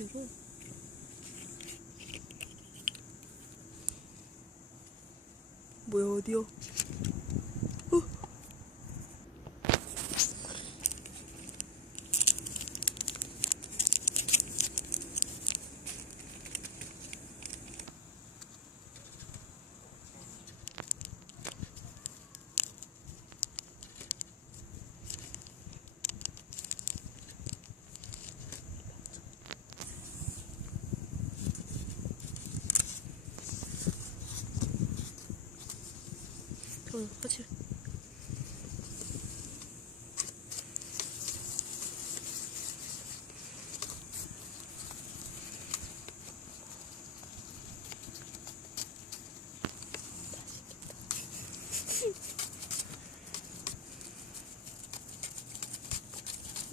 이거 뭐야 어디야? 어? 이게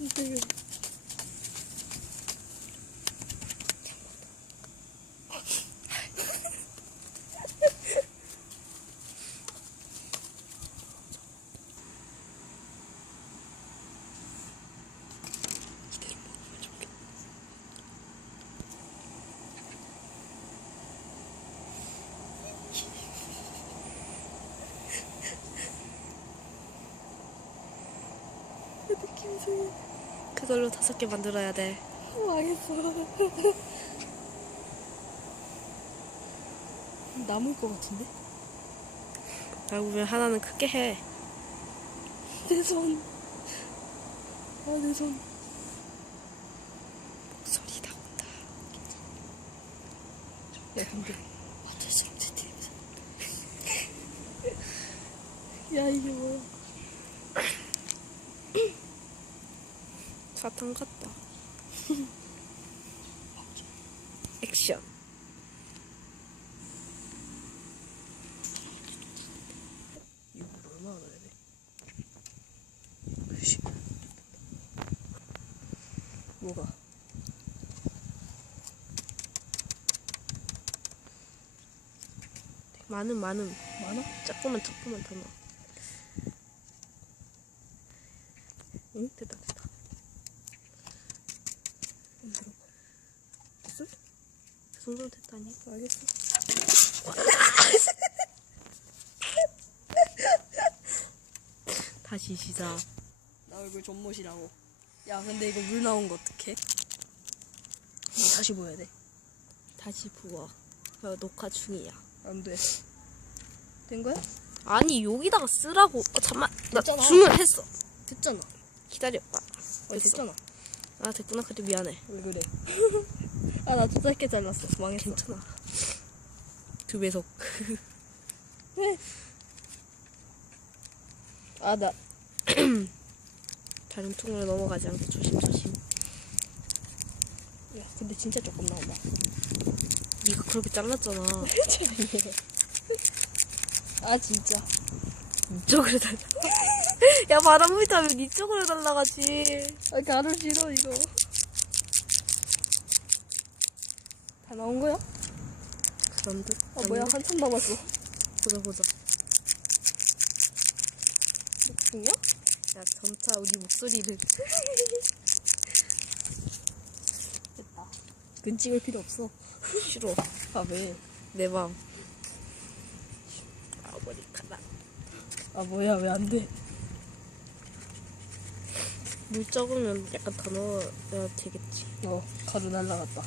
이대 느낌 이상해. 그걸로 다섯 개 만들어야 돼. 망했어. 남을 것 같은데? 결국엔 하나는 크게 해. 내 손. 아, 내 손. 목소리 나온다. 야, 근데. 완전 스럽지, 팀. 야, 이게 뭐야. 사탕 같다. 액션. 이거 얼마나 넣어야 돼? 그시. 뭐가? 많음 많음 많아? 조금만 조금만 더 넣어. 응 됐다 됐다. 됐어? 그 정도면 됐다니. 알겠어. 다시 시작. 나 얼굴 존못이라고. 야, 근데 이거 물 나온 거 어떡해? 다시 보여야 돼. 다시 부어. 어, 녹화 중이야. 안 돼. 된 거야? 아니 여기다가 쓰라고. 어, 잠만. 나 됐잖아. 주문했어. 됐잖아. 기다려. 아, 어, 됐어. 됐잖아. 아 됐구나. 그래 미안해. 왜 그래? 아, 나두 짧게 잘랐어. 망했어. 괜찮아. 두 배속. 아, 나. 다른 통으로 넘어가지 않게 조심조심. 야, 근데 진짜 조금 나온다. 네가 그렇게 잘랐잖아. 아, 진짜. 이쪽으로 달라. 야 바람 불타면 이쪽으로 날라가지. 아, 가루 싫어, 이거. 다 나온 거야? 그런 듯. 아, 뭐야, 한참 남았어. 보자 보자. 중이야? 야 점차 우리 목소리를. 됐다. 근 찍을 필요 없어. 싫어. 아, 왜? 내 맘. 아 머리카락. 아, 뭐야, 왜 안 돼? 물 적으면 약간 더 넣어야 되겠지. 어, 가루 날라갔다.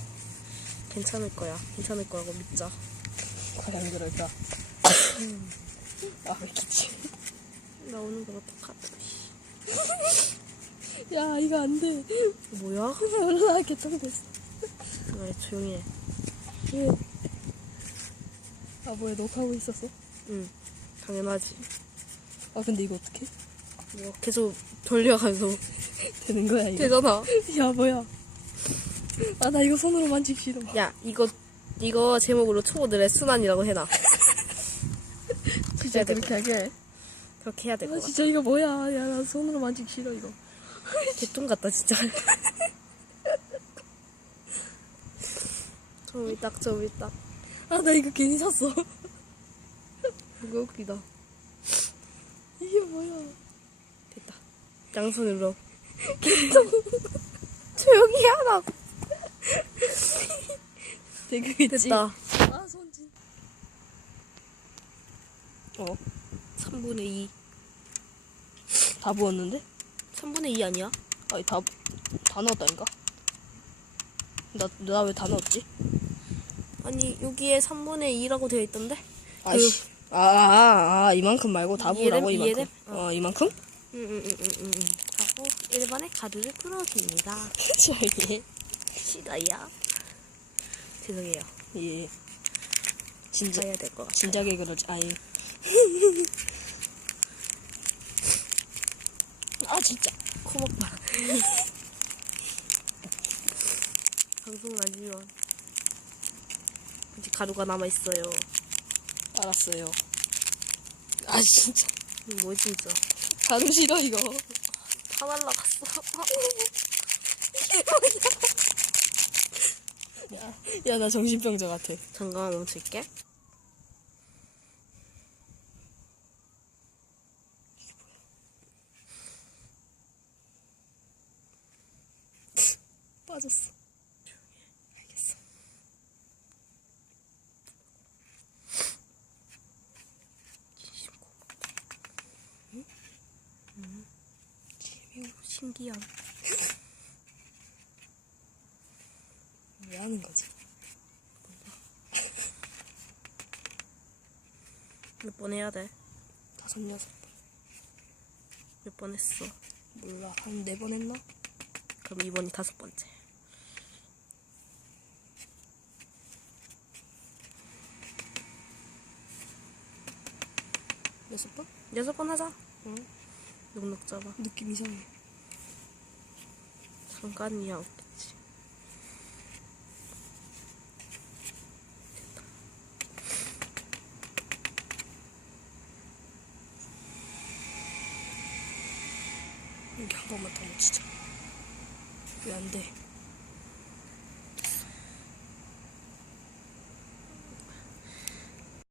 괜찮을 거야. 괜찮을 거라고 믿자. 과연 그럴까? 아, 왜 기치? 나오는 건 어떡하다. 야, 이거 안 돼. 뭐야? 몰라, 개짱됐어. 그래 조용히 해. 왜? 아, 뭐야, 녹화하고 있었어? 응. 당연하지. 아, 근데 이거 어떻게? 뭐 계속 돌려가서 되는 거야, 이거? 되잖아. 야, 뭐야. 아, 나 이거 손으로 만지기 싫어. 야 이거 이거 제목으로 초보들의 순환이라고 해놔. 진짜 될것 그렇게 하게. 그렇게 해야 될 아, 것 같아. 진짜 이거 뭐야. 야, 나 손으로 만지기 싫어, 이거. 개똥 같다 진짜. 좀 이따 좀 이따. 아, 나 이거 괜히 샀어. 뭐가 웃기다. 이게 뭐야. 됐다. 양손으로. 조용히 하라고. 되겠지. 됐다. 아 손진. 어? 3분의 2. 다 부었는데? 3분의 2 아니야? 아니 다, 다 넣었다니까? 나, 나 왜 다 넣었지? 아니 여기에 3분의 2라고 되어 있던데? 아이씨. 아, 아, 아, 이만큼 말고 다? 부으라고, 이만큼. 이해됨? 어, 이만큼? 응 응 응 응 응. 하고 1번에 가루를 뿌려줍니다. 저기. 시다야. 죄송해요. 예. 진짜, 가야 될 것 같아. 진작에 그러지. 아니. 아, 진짜. 코먹 봐. 방송 아니면 아직 가루가 남아 있어요. 알았어요. 아, 진짜. 뭐 진짜 가루 싫어, 이거. 다 날라갔어. 야, 야, 나 정신병자 같아. 잠깐만 멈출게. 빠졌어. 신기함. 왜 하는 거지? 몇 번 해야 돼? 다섯, 여섯 번. 몇 번 했어? 몰라. 한 네 번 했나? 그럼 이번이 다섯 번째. 여섯 번? 여섯 번 하자. 응. 눅눅 잡아. 느낌 이상해. 상관이야 없겠지. 여기 한 번만 더 묻히자. 왜 안 돼?